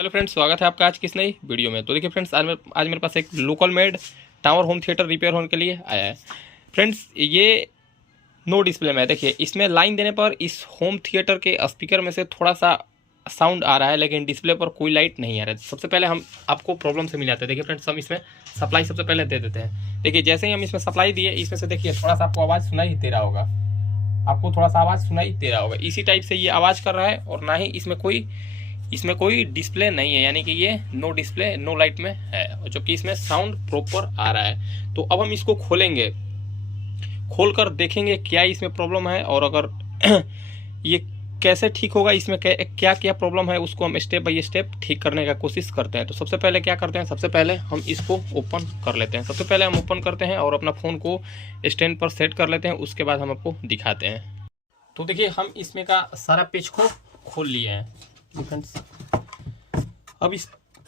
Hello friends, स्वागत है आपका आज की इस नई वीडियो में। तो देखिए फ्रेंड्स, आज मेरे पास एक local made tower home theatre repair होने के लिए आया है। फ्रेंड्स, ये नो डिस्प्ले में है। देखिए, इसमें लाइन देने पर इस होम थिएटर के स्पीकर में से थोड़ा सा साउंड आ रहा है, लेकिन डिस्प्ले पर कोई लाइट नहीं आ रहा है। सबसे पहले हम आपको प्रॉब्लम से मिल जाते हैं। देखिए फ्रेंड्स, हम इसमें सप्लाई सबसे पहले दे देते हैं। देखिए, जैसे ही हम इसमें सप्लाई दिए, इसमें से देखिए थोड़ा सा आपको आवाज़ सुनाई दे रहा होगा। आपको थोड़ा सा आवाज़ सुनाई दे रहा होगा। इसी टाइप से ये आवाज़ कर रहा है, और ना ही इसमें कोई डिस्प्ले नहीं है, यानी कि ये नो डिस्प्ले नो लाइट में है, जो कि इसमें साउंड प्रॉपर आ रहा है। तो अब हम इसको खोलेंगे, खोल कर देखेंगे क्या इसमें प्रॉब्लम है, और अगर ये कैसे ठीक होगा, इसमें क्या क्या प्रॉब्लम है, उसको हम स्टेप बाय स्टेप ठीक करने का कोशिश करते हैं। तो सबसे पहले क्या करते हैं, सबसे पहले हम इसको ओपन कर लेते हैं। सबसे पहले हम ओपन करते हैं और अपना फ़ोन को स्टैंड पर सेट कर लेते हैं। उसके बाद हम आपको दिखाते हैं। तो देखिए, हम इसमें का सारा पेज को खोल लिए हैं फ्रेंड्स।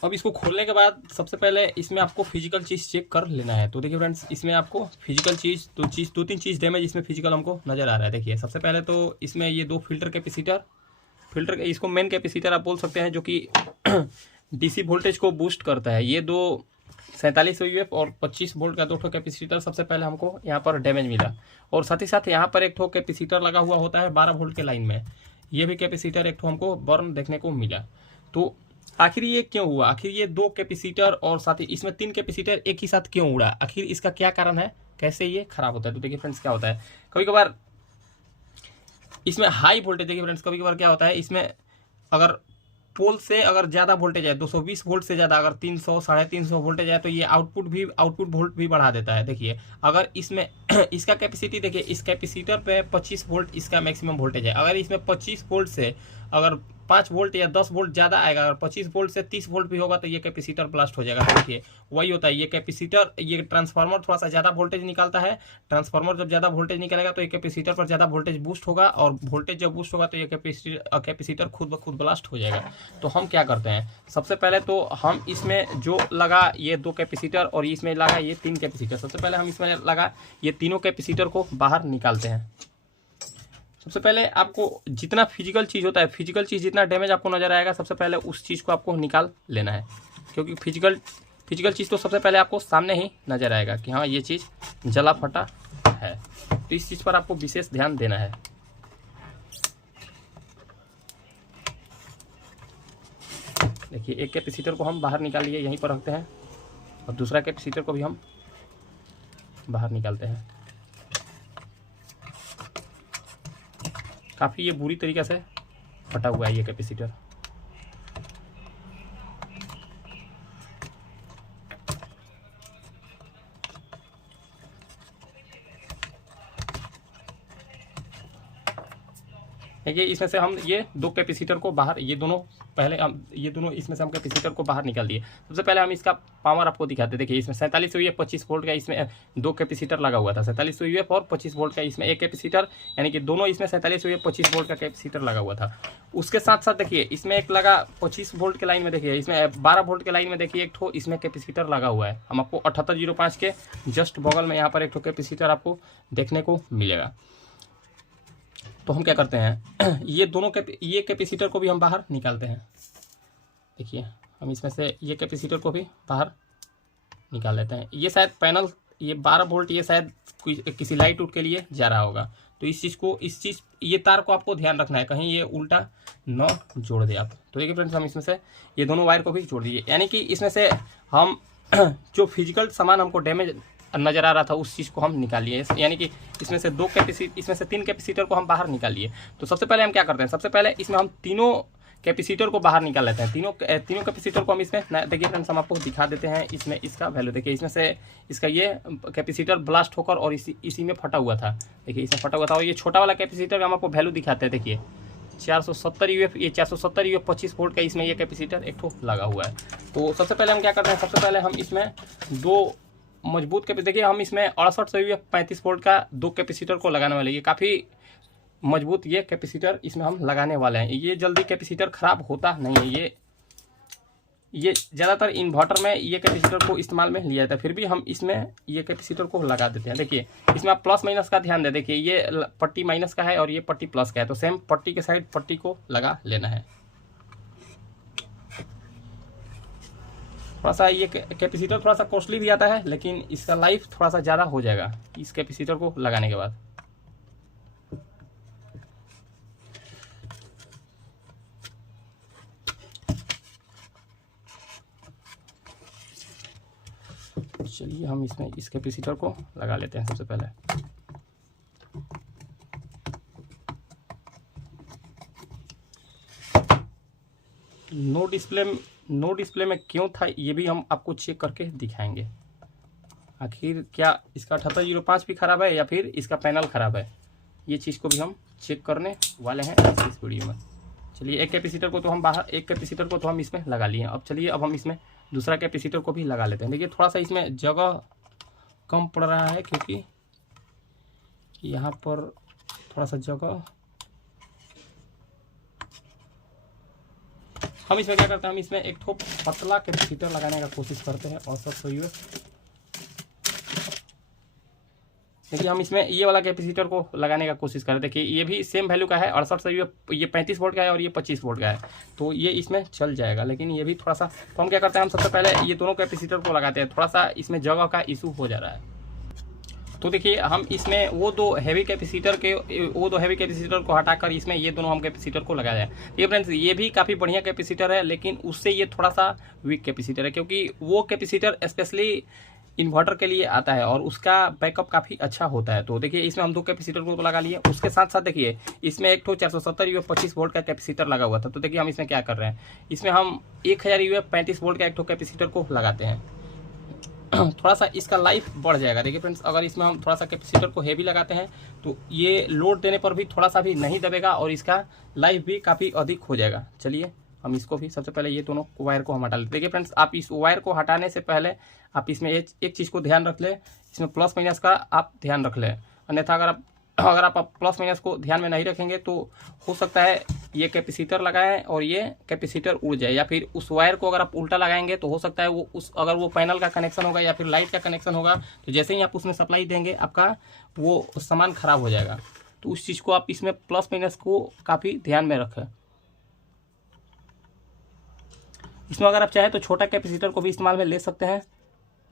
अब इसको खोलने के बाद सबसे पहले इसमें आपको फिजिकल चीज़ चेक कर लेना है। तो देखिए फ्रेंड्स, इसमें आपको फिजिकल चीज़ दो तीन चीज़ डैमेज इसमें फिजिकल हमको नज़र आ रहा है। देखिए, सबसे पहले तो इसमें ये दो फिल्टर इसको मेन कैपेसिटर आप बोल सकते हैं, जो कि डीसी वोल्टेज को बूस्ट करता है। ये दो 47 यूएफ और 25 वोल्ट का दो ठो कैपेसिटर सबसे पहले हमको यहाँ पर डैमेज मिला। और साथ ही साथ यहाँ पर एक ठो कैपेसिटर लगा हुआ होता है 12 वोल्ट के लाइन में। ये भी कैपेसिटर एक ठो हमको बर्न देखने को मिला। तो आखिर ये क्यों हुआ, आखिर ये दो कैपेसिटर और साथ ही इसमें 3 कैपेसिटर एक ही साथ क्यों उड़ा, आखिर इसका क्या कारण है, कैसे ये खराब होता है। तो देखिए फ्रेंड्स, क्या होता है, कभी कभार इसमें हाई वोल्टेज, देखिए फ्रेंड्स, कभी कभार क्या होता है, इसमें अगर पोल से अगर ज़्यादा वोल्टेज है, 220 वोल्ट से ज़्यादा अगर 300 350 वोल्टेज है, तो ये आउटपुट वोल्ट भी बढ़ा देता है। देखिए, अगर इसमें इसका कैपेसिटी देखिए, इस कैपेसिटर पे 25 वोल्ट इसका मैक्सिमम वोल्टेज है। अगर इसमें 25 वोल्ट से अगर 5 वोल्ट या 10 वोल्ट ज़्यादा आएगा, अगर 25 वोल्ट से 30 वोल्ट भी होगा, तो ये कैपेसिटर ब्लास्ट हो जाएगा। तो देखिए, वही होता है, ये कैपेसिटर, ये ट्रांसफार्मर थोड़ा सा ज़्यादा वोल्टेज निकालता है। ट्रांसफार्मर जब ज़्यादा वोल्टेज निकलेगा, तो ये कैपेसिटर पर ज़्यादा वोल्टेज बूस्ट होगा, और वोल्टेज जब बूस्ट होगा, तो ये कैपेसिटर खुद ब खुद ब्लास्ट हो जाएगा। तो हम क्या करते हैं, सबसे पहले तो हम इसमें जो लगा ये 2 कैपेसिटर और इसमें लगा ये 3 कैपेसिटर, सबसे पहले हम इसमें लगा ये तीनों कैपेसिटर को बाहर निकालते हैं। सबसे पहले आपको जितना फिजिकल चीज़ होता है, फिजिकल चीज़ जितना डैमेज आपको नज़र आएगा, सबसे पहले उस चीज़ को आपको निकाल लेना है। क्योंकि फिजिकल चीज़ तो सबसे पहले आपको सामने ही नज़र आएगा कि हाँ, ये चीज़ जला फटा है। तो इस चीज़ पर आपको विशेष ध्यान देना है। देखिए, एक कैपेसिटर को हम बाहर निकाल लिए, यहीं पर रखते हैं, और दूसरा कैपेसिटर को भी हम बाहर निकालते हैं। काफ़ी ये बुरी तरीके से फटा हुआ है ये कैपेसिटर। देखिए, इसमें से हम ये 2 कैपेसिटर को बाहर, ये दोनों इसमें से हम कैपेसिटर को बाहर निकाल दिए। सबसे पहले हम इसका पावर आपको दिखाते हैं। देखिए, इसमें 47 यूएफ 25 वोल्ट का इसमें 2 कैपेसिटर लगा हुआ था। 47 यूएफ और 25 वोल्ट का इसमें एक कैपेसिटर, यानी कि दोनों इसमें 47 यूएफ 25 वोल्ट का कैपेसिटर लगा हुआ था। उसके साथ साथ देखिए, इसमें एक लगा 25 वोल्ट के लाइन में, देखिए इसमें 12 वोल्ट के लाइन में देखिए एक ठो इसमें कैपेसिटर लगा हुआ है। हम आपको 7805 के जस्ट बगल में यहाँ पर एक ठो कैपेसिटर आपको देखने को मिलेगा। तो हम क्या करते हैं, ये कैपेसिटर को भी हम बाहर निकालते हैं। देखिए, हम इसमें से ये कैपेसिटर को भी बाहर निकाल लेते हैं। ये शायद पैनल, ये 12 वोल्ट, ये शायद किसी लाइट उट के लिए जा रहा होगा। तो ये तार को आपको ध्यान रखना है, कहीं ये उल्टा न जोड़ दे आप। तो देखिए फ्रेंड्स, हम इसमें से ये दोनों वायर को भी जोड़ दिए, यानी कि इसमें से हम जो फिजिकल सामान हमको डैमेज नज़र आ रहा था, उस चीज़ को हम निकाल लिए। यानी कि इसमें से 3 कैपेसिटर को हम बाहर निकाल लिए। तो सबसे पहले हम क्या करते हैं, सबसे पहले इसमें हम तीनों कैपेसिटर को बाहर निकाल लेते हैं। तीनों कैपेसिटर को हम इसमें देखिए फ्रेंड्स, हम आपको दिखा देते हैं। इसमें इसका वैल्यू देखिए, इसमें से इसका ये कैपेसिटर ब्लास्ट होकर और इसी में फटा हुआ था। देखिए, इसमें फटा हुआ था। और ये छोटा वाला कैपेसिटर का हम आपको वैल्यू दिखाते हैं। देखिए, 470 यूएफ, ये 470 यूएफ 25 वोल्ट का इसमें ये कैपेसिटर एक ठो लगा हुआ है। तो सबसे पहले हम क्या करते हैं, सबसे पहले हम इसमें 2 मजबूत कैपेसिटर, देखिए हम इसमें 68 यूएफ 35 वोल्ट का 2 कैपेसिटर को लगाने वाले। ये काफ़ी मजबूत ये कैपेसिटर इसमें हम लगाने वाले हैं। ये जल्दी कैपेसिटर ख़राब होता नहीं है। ये ज़्यादातर इन्वर्टर में ये कैपेसिटर को इस्तेमाल में लिया जाता है, फिर भी हम इसमें ये कैपेसिटर को लगा देते हैं। देखिए, इसमें आप प्लस माइनस का ध्यान दें। देखिए, ये पट्टी माइनस का है और ये पट्टी प्लस का है, तो सेम पट्टी के साइड पट्टी को लगा लेना है। थोड़ा सा ये कैपेसिटर थोड़ा सा कॉस्टली भी आता है, लेकिन इसका लाइफ थोड़ा सा ज़्यादा हो जाएगा इस कैपेसिटर को लगाने के बाद। चलिए हम इसमें इस कैपेसिटर को लगा लेते हैं सबसे पहले। नो डिस्प्ले में क्यों था ये भी हम आपको चेक करके दिखाएंगे। आखिर क्या इसका 7805 भी ख़राब है या फिर इसका पैनल ख़राब है, ये चीज़ को भी हम चेक करने वाले हैं इस वीडियो में। चलिए एक कैपेसिटर को तो हम इसमें लगा लिए। अब चलिए अब हम इसमें दूसरा कैपेसिटर को भी लगा लेते हैं। देखिए थोड़ा सा इसमें जगह कम पड़ रहा है, क्योंकि यहाँ पर थोड़ा सा जगह हम इसमें क्या करते हैं, हम इसमें एक ठो पतला कैपेसिटर लगाने का कोशिश करते हैं। और सब सही है। देखिए हम इसमें ये वाला कैपेसिटर को लगाने का कोशिश करें। देखिए ये भी सेम वैल्यू का है 68 से ये 35 वोल्ट का है और ये 25 वोल्ट का है, तो ये इसमें चल जाएगा। लेकिन ये भी थोड़ा सा, तो हम क्या करते हैं, हम सबसे पहले ये दोनों कैपेसिटर को लगाते हैं। थोड़ा सा इसमें जगह का इशू हो जा रहा है, तो देखिए हम इसमें वो दो हैवी कैपेसिटर को हटाकर इसमें ये दोनों हम कैपेसिटर को लगाया है। ये फ्रेंड्स ये भी काफ़ी बढ़िया कैपेसिटर है, लेकिन उससे ये थोड़ा सा वीक कैपेसिटर है, क्योंकि वो कैपेसिटर स्पेशली इन्वर्टर के लिए आता है और उसका बैकअप काफ़ी अच्छा होता है। तो देखिए इसमें हम दो कैपेसिटर को तो लगा लिए, उसके साथ साथ देखिए इसमें एक ठो 470 UF 25 वोल्ट का कैपेसिटर लगा हुआ था। तो देखिए हम इसमें क्या कर रहे हैं, इसमें हम 1000 UF 35 वोल्ट का एक ठो कैपेसिटर को लगाते हैं। थोड़ा सा इसका लाइफ बढ़ जाएगा। देखिए फ्रेंड्स अगर इसमें हम थोड़ा सा कैपेसिटर को हेवी लगाते हैं तो ये लोड देने पर भी थोड़ा सा भी नहीं दबेगा और इसका लाइफ भी काफ़ी अधिक हो जाएगा। चलिए हम इसको भी सबसे पहले ये दोनों वायर को हम हटा लेते। देखिए फ्रेंड्स आप इस वायर को हटाने से पहले आप इसमें एक चीज़ को ध्यान रख ले, इसमें प्लस माइनस का आप ध्यान रख लें। अन्यथा अगर आप प्लस माइनस को ध्यान में नहीं रखेंगे तो हो सकता है ये कैपेसिटर लगाएं और ये कैपेसिटर उड़ जाए, या फिर उस वायर को अगर आप उल्टा लगाएंगे तो हो सकता है वो अगर वो पैनल का कनेक्शन होगा या फिर लाइट का कनेक्शन होगा तो जैसे ही आप उसमें सप्लाई देंगे आपका वो सामान ख़राब हो जाएगा। तो उस चीज़ को आप इसमें प्लस माइनस को काफ़ी ध्यान में रखें। इसमें अगर आप चाहें तो छोटा कैपेसिटर को भी इस्तेमाल में ले सकते हैं,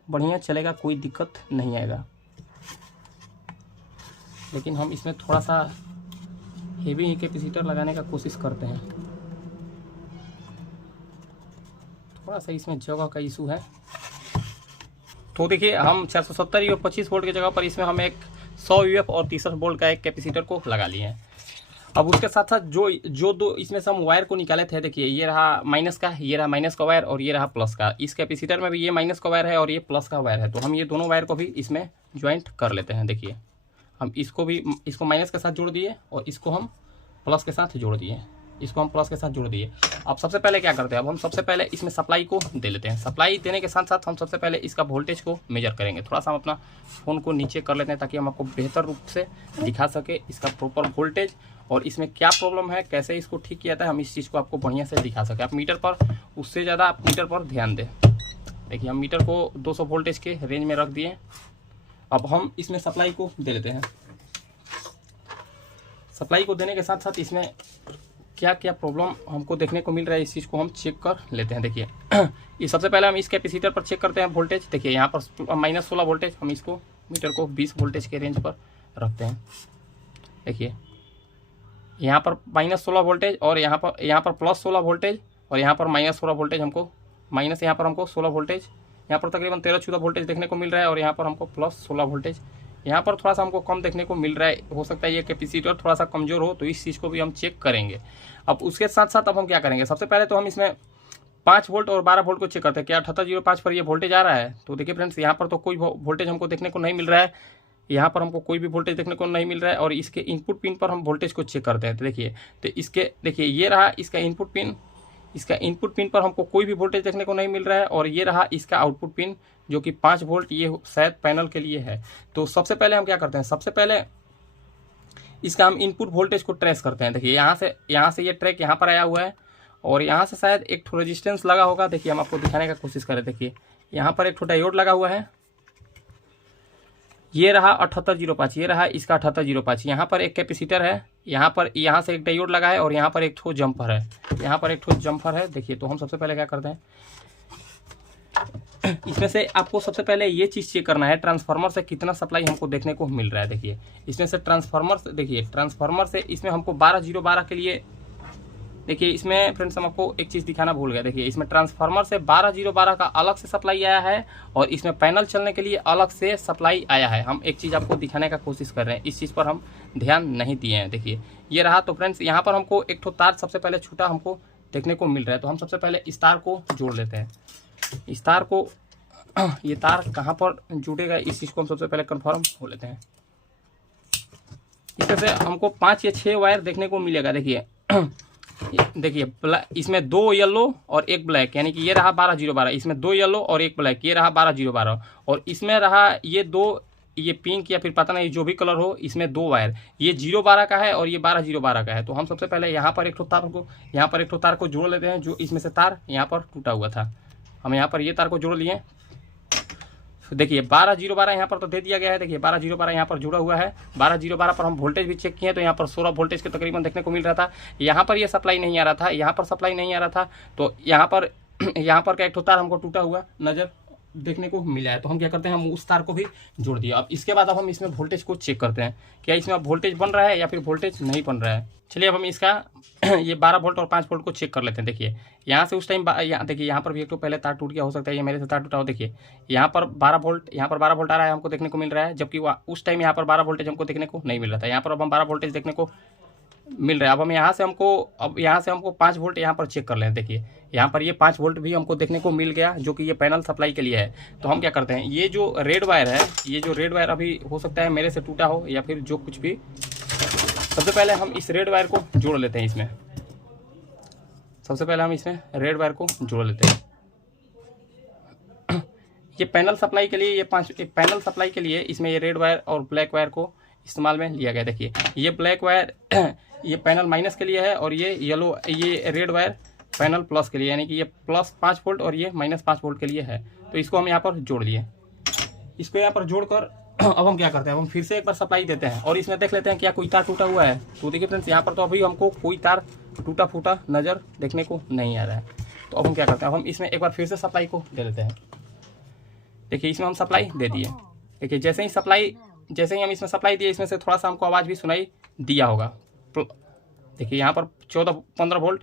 बढ़िया चलेगा, कोई दिक्कत नहीं आएगा। लेकिन हम इसमें थोड़ा सा हेवी ही कैपेसिटर लगाने का कोशिश करते हैं। थोड़ा सा इसमें जगह का इशू है। तो देखिए हम 470 UF 25 वोल्ट की जगह पर इसमें हम एक 100 UF और 63 वोल्ट का एक कैपेसिटर को लगा लिए हैं। अब उसके साथ साथ जो दो इसमें से हम वायर को निकाले थे, देखिए ये रहा माइनस का, ये रहा माइनस का वायर और ये रहा प्लस का। इस कैपेसिटर में भी ये माइनस का वायर है और ये प्लस का वायर है, तो हम ये दोनों वायर को भी इसमें ज्वाइंट कर लेते हैं। देखिए हम इसको माइनस के साथ जोड़ दिए और इसको हम प्लस के साथ जोड़ दिए, इसको हम प्लस के साथ जोड़ दिए। अब सबसे पहले क्या करते हैं, अब हम सबसे पहले इसमें सप्लाई को दे लेते हैं। सप्लाई देने के साथ साथ हम सबसे पहले इसका वोल्टेज को मेजर करेंगे। थोड़ा सा हम अपना फ़ोन को नीचे कर लेते हैं ताकि हम आपको बेहतर रूप से दिखा सके इसका प्रॉपर वोल्टेज और इसमें क्या प्रॉब्लम है, कैसे इसको ठीक किया जाता है, हम इस चीज़ को आपको बढ़िया से दिखा सके। आप मीटर पर उससे ज़्यादा आप मीटर पर ध्यान दें। देखिए हम मीटर को 200 वोल्टेज के रेंज में रख दिए। अब हम इसमें सप्लाई को दे लेते हैं। सप्लाई को देने के साथ साथ इसमें क्या क्या प्रॉब्लम हमको देखने को मिल रहा है इस चीज़ को हम चेक कर लेते हैं। देखिए ये सबसे पहले हम इस कैपेसिटर पर चेक करते हैं वोल्टेज। देखिए यहाँ पर -16 वोल्टेज, हम इसको मीटर को 20 वोल्टेज के रेंज पर रखते हैं। देखिए यहाँ पर -16 वोल्टेज और यहाँ पर +16 वोल्टेज और यहाँ पर -16 वोल्टेज, हमको माइनस यहाँ पर हमको 16 वोल्टेज, यहाँ पर तकरीबन 13-14 वोल्टेज देखने को मिल रहा है और यहाँ पर हमको +16 वोल्टेज। यहाँ पर थोड़ा सा हमको कम देखने को मिल रहा है, हो सकता है ये कैपेसिटर थोड़ा सा कमज़ोर हो, तो इस चीज़ को भी हम चेक करेंगे। अब उसके साथ साथ अब हम क्या करेंगे, सबसे पहले तो हम इसमें 5 वोल्ट और 12 वोल्ट को चेक करते हैं, क्या 7805 पर ये वोल्टेज आ रहा है। तो देखिए फ्रेंड्स यहाँ पर तो कोई वोल्टेज हमको देखने को नहीं मिल रहा है, यहाँ पर हमको कोई भी वोल्टेज देखने को नहीं मिल रहा है। और इसके इनपुट पिन पर हम वोल्टेज को चेक करते हैं। तो देखिए ये रहा इसका इनपुट पिन, इसका इनपुट पिन पर हमको कोई भी वोल्टेज देखने को नहीं मिल रहा है। और ये रहा इसका आउटपुट पिन जो कि 5 वोल्ट, ये शायद पैनल के लिए है। तो सबसे पहले हम क्या करते हैं, सबसे पहले इसका हम इनपुट वोल्टेज को ट्रेस करते हैं। देखिए यहाँ से ये ट्रैक यहाँ पर आया हुआ है और यहाँ से शायद एक ठो रेजिस्टेंस लगा होगा। देखिए हम आपको दिखाने का कोशिश करें। देखिए यहाँ पर एक ठो डायोड लगा हुआ है, ये रहा 7805, ये रहा इसका 7805। यहाँ पर एक कैपेसिटर है, यहाँ से एक डायोड लगा है और यहाँ पर एक ठो जंपर है, यहाँ पर एक ठो जंपर है। देखिए तो हम सबसे पहले क्या करते हैं, इसमें से आपको सबसे पहले ये चीज़ चेक करना है, ट्रांसफार्मर से कितना सप्लाई हमको देखने को मिल रहा है। देखिए इसमें से ट्रांसफार्मर से इसमें हमको 12-0-12 के लिए, देखिए इसमें फ्रेंड्स हम आपको एक चीज़ दिखाना भूल गया। देखिए इसमें ट्रांसफार्मर से 12-0-12 का अलग से सप्लाई आया है और इसमें पैनल चलने के लिए अलग से सप्लाई आया है। हम एक चीज़ आपको दिखाने का कोशिश कर रहे हैं, इस चीज़ पर हम ध्यान नहीं दिए हैं। देखिए ये रहा। तो फ्रेंड्स यहाँ पर हमको एक ठो तार सबसे पहले छूटा हमको देखने को मिल रहा है। तो हम सबसे पहले इस तार को जोड़ लेते हैं। इस तार को, ये तार कहाँ पर जुड़ेगा इस चीज़ को हम सबसे पहले कन्फर्म हो लेते हैं। इसमें से हमको 5 या 6 वायर देखने को मिलेगा। देखिए इसमें 2 येलो और 1 ब्लैक, यानी कि ये रहा 12-0-12, इसमें 2 येलो और 1 ब्लैक, ये रहा 12-0-12, और इसमें रहा ये 2, ये पिंक या फिर पता नहीं जो भी कलर हो, इसमें 2 वायर, ये 0-12 का है और ये 12-0-12 का है। तो हम सबसे पहले यहाँ पर एक ठो तार को जोड़ लेते हैं, जो इसमें से तार यहाँ पर टूटा हुआ था। हम यहाँ पर ये तार को जोड़ लिए। देखिए 12-0-12 यहाँ पर तो दे दिया गया है। देखिए 12-0-12 यहाँ पर जुड़ा हुआ है। 12-0-12 पर हम वोल्टेज भी चेक किए तो यहाँ पर 16 वोल्टेज के तकरीबन देखने को मिल रहा था। यहाँ पर ये सप्लाई नहीं आ रहा था, यहाँ पर सप्लाई नहीं आ रहा था। तो यहाँ पर का एक ठो तार हमको टूटा हुआ नज़र देखने को मिला है। तो हम क्या करते हैं, हम उस तार को भी जोड़ दिया। अब इसके बाद अब हम इसमें वोल्टेज को चेक करते हैं, क्या इसमें अब वोल्टेज बन रहा है या फिर वोल्टेज नहीं बन रहा है। चलिए अब हम इसका ये 12 वोल्ट और 5 वोल्ट को चेक कर लेते हैं। देखिए यहाँ से उस टाइम देखिए यहाँ पर भी एक तो पहले तार टूट गया, हो सकता है ये मेरे से तार टूटा हो। देखिए यहाँ पर 12 वोल्ट आ रहा है हमको देखने को मिल रहा है, जबकि उस टाइम यहाँ पर 12 वोल्टेज हमको देखने को नहीं मिल रहा था। यहाँ पर अब हम 12 वोल्टेज देखने को मिल रहा है। अब यहाँ से हमको 5 वोल्ट यहाँ पर चेक कर लें। देखिए यहाँ पर ये 5 वोल्ट भी हमको देखने को मिल गया, जो कि ये पैनल सप्लाई के लिए है। तो हम क्या करते हैं, ये जो रेड वायर अभी हो सकता है मेरे से टूटा हो या फिर जो कुछ भी, सबसे पहले हम इस रेड वायर को जोड़ लेते हैं। इसमें ये पैनल सप्लाई के लिए इसमें ये रेड वायर और ब्लैक वायर को इस्तेमाल में लिया गया। देखिए ये ब्लैक वायर ये पैनल माइनस के लिए है और ये रेड वायर पैनल प्लस के लिए, यानी कि ये प्लस 5 वोल्ट और ये माइनस 5 वोल्ट के लिए है। तो इसको हम यहाँ पर जोड़ लिए। इसको यहाँ पर जोड़कर अब हम क्या करते हैं, हम फिर से एक बार सप्लाई देते हैं और इसमें देख लेते हैं क्या कोई तार टूटा हुआ है। तो देखिए फ्रेंड्स यहाँ पर तो अभी हमको कोई तार टूटा फूटा नज़र देखने को नहीं आ रहा है। तो अब हम क्या करते हैं, अब हम इसमें एक बार फिर से सप्लाई को दे देते हैं। देखिए इसमें हम सप्लाई दे दिए। देखिए जैसे ही हम इसमें सप्लाई दिए, इसमें से थोड़ा सा हमको आवाज़ भी सुनाई दिया होगा। देखिए यहाँ पर 15 वोल्ट,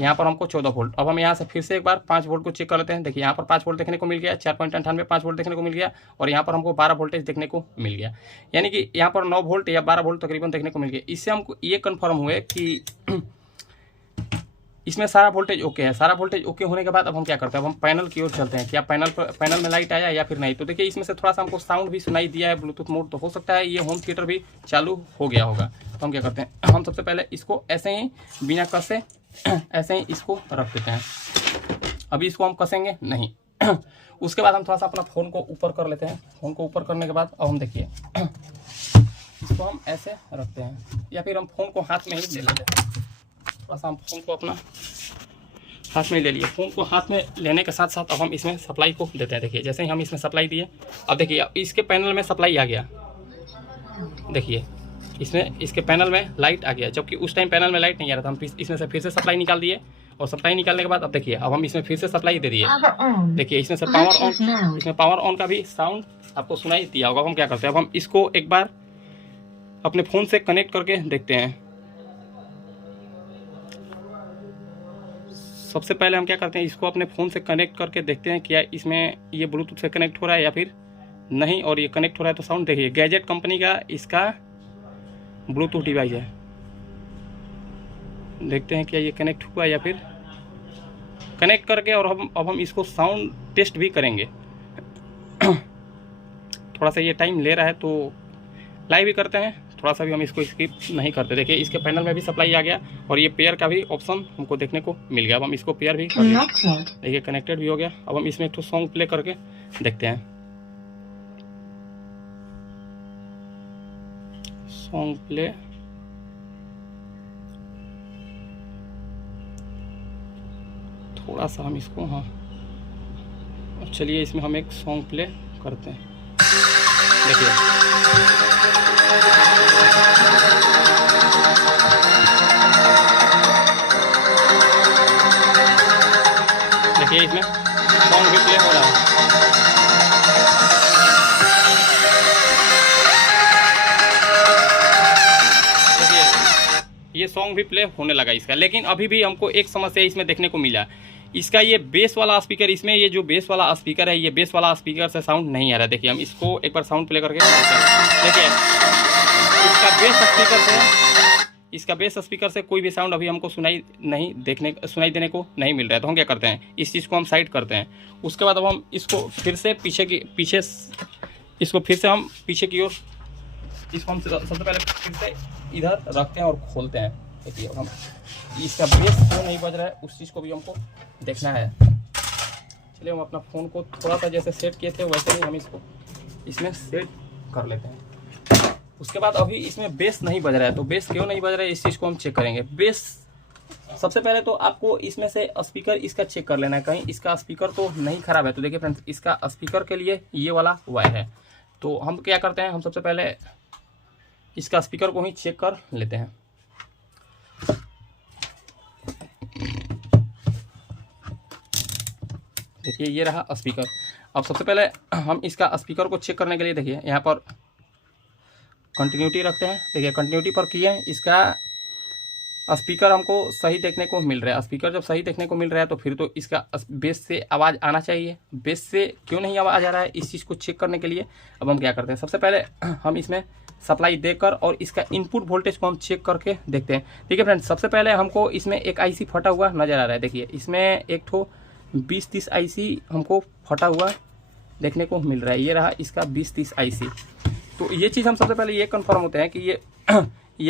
यहाँ पर हमको 14 वोल्ट। अब हम यहाँ से फिर से एक बार 5 वोल्ट को चेक कर लेते हैं। देखिए यहाँ पर 5 वोल्ट देखने को मिल गया, 4.98 5 वोल्ट देखने को मिल गया, और यहाँ पर हमको 12 वोल्टेज देखने को मिल गया, यानी कि यहाँ पर 9 वोल्ट या 12 वोल्ट तकरीबन देखने को मिल गया। इससे हमको ये कन्फर्म हुए कि इसमें सारा वोल्टेज ओके है। सारा वोल्टेज ओके होने के बाद अब हम क्या करते हैं, अब हम पैनल की ओर चलते हैं, क्या पैनल में लाइट आया या फिर नहीं। तो देखिए इसमें से थोड़ा सा हमको साउंड भी सुनाई दिया है, ब्लूटूथ मोड, तो हो सकता है ये होम थिएटर भी चालू हो गया होगा। तो हम क्या करते हैं, हम सबसे पहले इसको ऐसे ही बिना कसे ऐसे ही इसको रख देते हैं। अभी इसको हम कसेंगे नहीं। उसके बाद हम थोड़ा सा अपना फ़ोन को ऊपर कर लेते हैं। फ़ोन को ऊपर करने के बाद अब हम देखिए इसको हम ऐसे रखते हैं या फिर हम फ़ोन को हाथ में ही ले लेते हैं। थोड़ा सा हम फ़ोन को अपना हाथ में ले लिए। फ़ोन को हाथ में लेने के साथ साथ अब हम इसमें सप्लाई को देते हैं। देखिए जैसे ही हम इसमें सप्लाई दिए, अब देखिए अब इसके पैनल में सप्लाई आ गया। देखिए इसके पैनल में लाइट आ गया, जबकि उस टाइम पैनल में लाइट नहीं आ रहा था। हम इसमें से फिर से सप्लाई निकाल दिए, और सप्लाई निकालने के बाद अब देखिए अब हम इसमें फिर से सप्लाई दे दिए। देखिए इसमें से पावर ऑन का भी साउंड आपको सुनाई दिया होगा। अब हम क्या करते हैं, अब हम इसको एक बार अपने फ़ोन से कनेक्ट करके देखते हैं। सबसे पहले हम क्या करते हैं, इसको अपने फ़ोन से कनेक्ट करके देखते हैं क्या इसमें ये ब्लूटूथ से कनेक्ट हो रहा है या फिर नहीं, और ये कनेक्ट हो रहा है तो साउंड देखिए। गैजेट कंपनी का इसका ब्लूटूथ डिवाइस है। देखते हैं क्या ये कनेक्ट हुआ या फिर कनेक्ट करके, और अब हम इसको साउंड टेस्ट भी करेंगे। थोड़ा सा ये टाइम ले रहा है तो लाइव भी करते हैं, थोड़ा सा भी हम इसको स्किप नहीं करते। देखिए इसके पैनल में भी सप्लाई आ गया और ये पेयर का भी ऑप्शन हमको देखने को मिल गया। अब हम इसको पेयर भी कर लिया। देखिए कनेक्टेड भी हो गया। अब हम इसमें एक सॉन्ग प्ले करके देखते हैं। सॉन्ग प्ले, थोड़ा सा हम इसको, हाँ चलिए इसमें हम एक सॉन्ग प्ले करते हैं। देखिए इसमें सॉन्ग भी प्ले हो रहा है। देखिए ये सॉन्ग भी प्ले होने लगा इसका। लेकिन अभी भी हमको एक समस्या इसमें देखने को मिला, इसका ये बेस वाला स्पीकर, इसमें ये जो बेस वाला स्पीकर है, ये बेस वाला स्पीकर से साउंड नहीं आ रहा है। देखिए हम इसको एक बार साउंड प्ले करके देखिए, इसका बेस स्पीकर से कोई भी साउंड अभी हमको सुनाई देने को नहीं मिल रहा है। तो हम क्या करते हैं, इस चीज़ को हम साइड करते हैं। उसके बाद अब हम इसको फिर से पीछे की ओर इसको हम सबसे पहले फिर से इधर रखते हैं और खोलते हैं। देखिए हम इसका बेस क्यों नहीं बज रहा है उस चीज़ को भी हमको देखना है। चलिए हम अपना फ़ोन को थोड़ा सा जैसे सेट किए थे वैसे ही हम इसको इसमें सेट कर लेते हैं। उसके बाद अभी इसमें बेस नहीं बज रहा है, तो बेस क्यों नहीं बज रहा है इस चीज़ को हम चेक करेंगे। बेस सबसे पहले तो आपको इसमें से स्पीकर इसका चेक कर लेना है, कहीं इसका स्पीकर तो नहीं ख़राब है। तो देखिए फ्रेंड्स, इसका स्पीकर के लिए ये वाला वायर है। तो हम क्या करते हैं, हम सबसे पहले इसका स्पीकर को ही चेक कर लेते हैं। देखिए ये रहा स्पीकर। अब सबसे पहले हम इसका स्पीकर को चेक करने के लिए देखिए यहाँ पर कंटिन्यूटी रखते हैं। देखिए कंटिन्यूटी पर किए, इसका स्पीकर हमको सही देखने को मिल रहा है। स्पीकर जब सही देखने को मिल रहा है तो फिर तो इसका बेस से आवाज़ आना चाहिए। बेस से क्यों नहीं आवाज़ आ रहा है इस चीज़ को चेक करने के लिए अब हम क्या करते हैं, सबसे पहले हम इसमें सप्लाई देकर और इसका इनपुट वोल्टेज को हम चेक करके देखते हैं। ठीक है फ्रेंड्स, सबसे पहले हमको इसमें एक आईसी फटा हुआ नज़र आ रहा है। देखिए इसमें एक ठो 2030 आईसी हमको फटा हुआ देखने को मिल रहा है। ये रहा इसका 2030 आईसी। तो ये चीज़ हम सबसे पहले ये कंफर्म होते हैं कि ये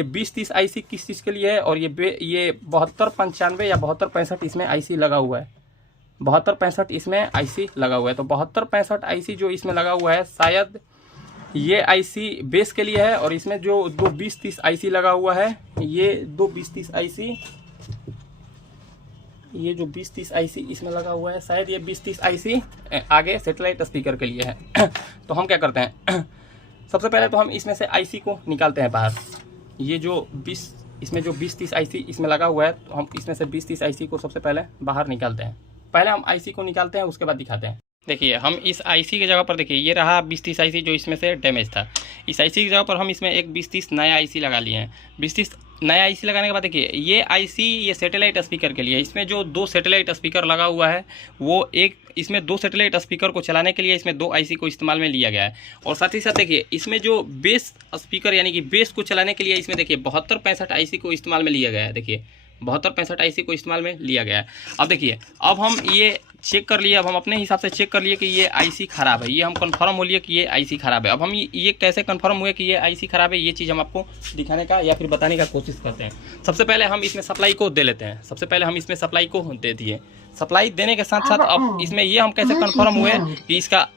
2030 आईसी किस चीज़ के लिए है, और ये 7295 या 7265 इसमें आईसी लगा हुआ है। 7265 इसमें आईसी लगा हुआ है। तो 7265 आईसी जो इसमें लगा हुआ है, शायद ये आईसी बेस के लिए है, और इसमें जो 2030 आईसी लगा हुआ है, ये 2030 आईसी, ये जो 2030 आईसी इसमें लगा हुआ है, शायद ये 2030 आईसी आगे सेटेलाइट स्पीकर के लिए है। तो हम क्या करते हैं, सबसे पहले तो हम इसमें से आईसी को निकालते हैं बाहर। ये जो 2030 आईसी इसमें लगा हुआ है, तो हम इसमें से 2030 आईसी को सबसे पहले बाहर निकालते हैं। पहले हम आईसी को निकालते हैं, उसके बाद दिखाते हैं। देखिए हम इस आईसी की जगह पर देखिए ये रहा 2030 आईसी जो इसमें से डैमेज था। इस आईसी की जगह पर हम इसमें एक 2030 नया आईसी लगा लिए हैं। 2030 नया आईसी लगाने के बाद देखिए ये आईसी ये सैटेलाइट स्पीकर के लिए, इसमें जो 2 सैटेलाइट स्पीकर लगा हुआ है वो इसमें 2 सैटेलाइट स्पीकर को चलाने के लिए इसमें 2 आईसी को इस्तेमाल में लिया गया है। और साथ ही साथ देखिए इसमें जो बेस स्पीकर यानी कि बेस को चलाने के लिए इसमें देखिए 7265 आईसी को इस्तेमाल में लिया गया है। देखिए 7265 आईसी को इस्तेमाल में लिया गया है। अब देखिए अब हम ये चेक कर लिए, अब हम अपने हिसाब से चेक कर लिए कि ये आईसी ख़राब है। ये हम कंफर्म हो लिए कि ये आईसी ख़राब है। अब हम ये कैसे कंफर्म हुए कि ये आईसी ख़राब है, ये चीज़ हम आपको दिखाने का या फिर बताने का कोशिश करते हैं। सबसे पहले हम इसमें सप्लाई को दे लेते हैं। सबसे पहले हम इसमें सप्लाई को दे दिए। सप्लाई देने के साथ साथ अब इसमें ये हम कैसे कंफर्म हुए कि इसका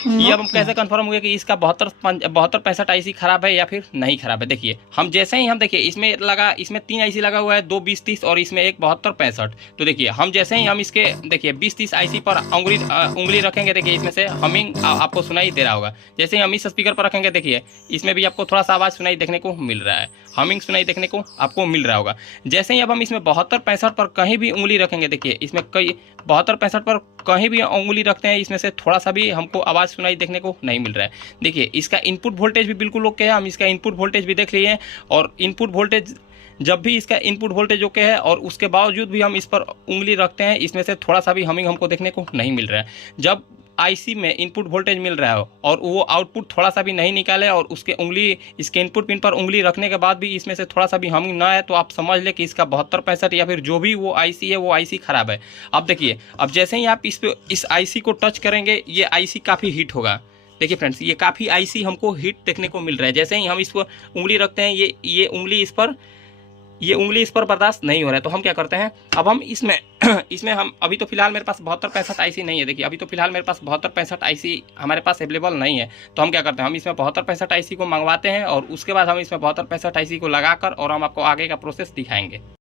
हम कैसे कंफर्म हुए कि इसका 7265 आईसी खराब है या फिर नहीं खराब है। देखिए हम जैसे ही हम देखिए इसमें 3 आईसी लगा हुआ है, 2 2030 और इसमें एक 7265। तो देखिए हम जैसे ही हम इसके देखिए 2030 आईसी पर उंगली रखेंगे, देखिए इसमें से हमिंग आपको सुनाई दे रहा होगा। जैसे ही हम इस स्पीकर पर रखेंगे देखिए इसमें भी आपको थोड़ा सा आवाज़ सुनाई देखने को मिल रहा है, हमिंग सुनाई देखने को आपको मिल रहा होगा। जैसे ही अब हम इसमें 7265 पर कहीं भी उंगली रखेंगे, देखिए इसमें कई 7265 पर कहीं भी उंगली रखते हैं, इसमें से थोड़ा सा भी हमको आवाज़ सुनाई देखने को नहीं मिल रहा है। देखिए इसका इनपुट वोल्टेज भी बिल्कुल ओके है, हम इसका इनपुट वोल्टेज भी देख लिए हैं। और इनपुट वोल्टेज जब भी इसका इनपुट वोल्टेज ओके है और उसके बावजूद भी हम इस पर उंगली रखते हैं, इसमें से थोड़ा सा भी हमिंग हमको देखने को नहीं मिल रहा है। जब आईसी में इनपुट वोल्टेज मिल रहा हो और वो आउटपुट थोड़ा सा भी नहीं निकाले और इसके इनपुट पिन पर उंगली रखने के बाद भी इसमें से थोड़ा सा भी हमिंग ना आए, तो आप समझ ले कि इसका 7265 या फिर जो भी वो आईसी है वो आईसी खराब है। अब देखिए अब जैसे ही आप इस आईसी को टच करेंगे, ये आईसी काफ़ी हीट होगा। देखिए फ्रेंड्स ये काफ़ी आईसी हमको हीट देखने को मिल रहा है। जैसे ही हम इसको उंगली रखते हैं, ये उंगली इस पर बर्दाश्त नहीं हो रहा है। तो हम क्या करते हैं, अब हम इसमें हम अभी तो फिलहाल मेरे पास 7265 आईसी नहीं है। देखिए अभी तो फिलहाल मेरे पास 7265 आईसी हमारे पास अवेलेबल नहीं है। तो हम क्या करते हैं, हम इसमें 7265 आईसी को मंगवाते हैं और उसके बाद हम इसमें 7265 आईसी को लगाकर और हम आपको आगे का प्रोसेस दिखाएंगे।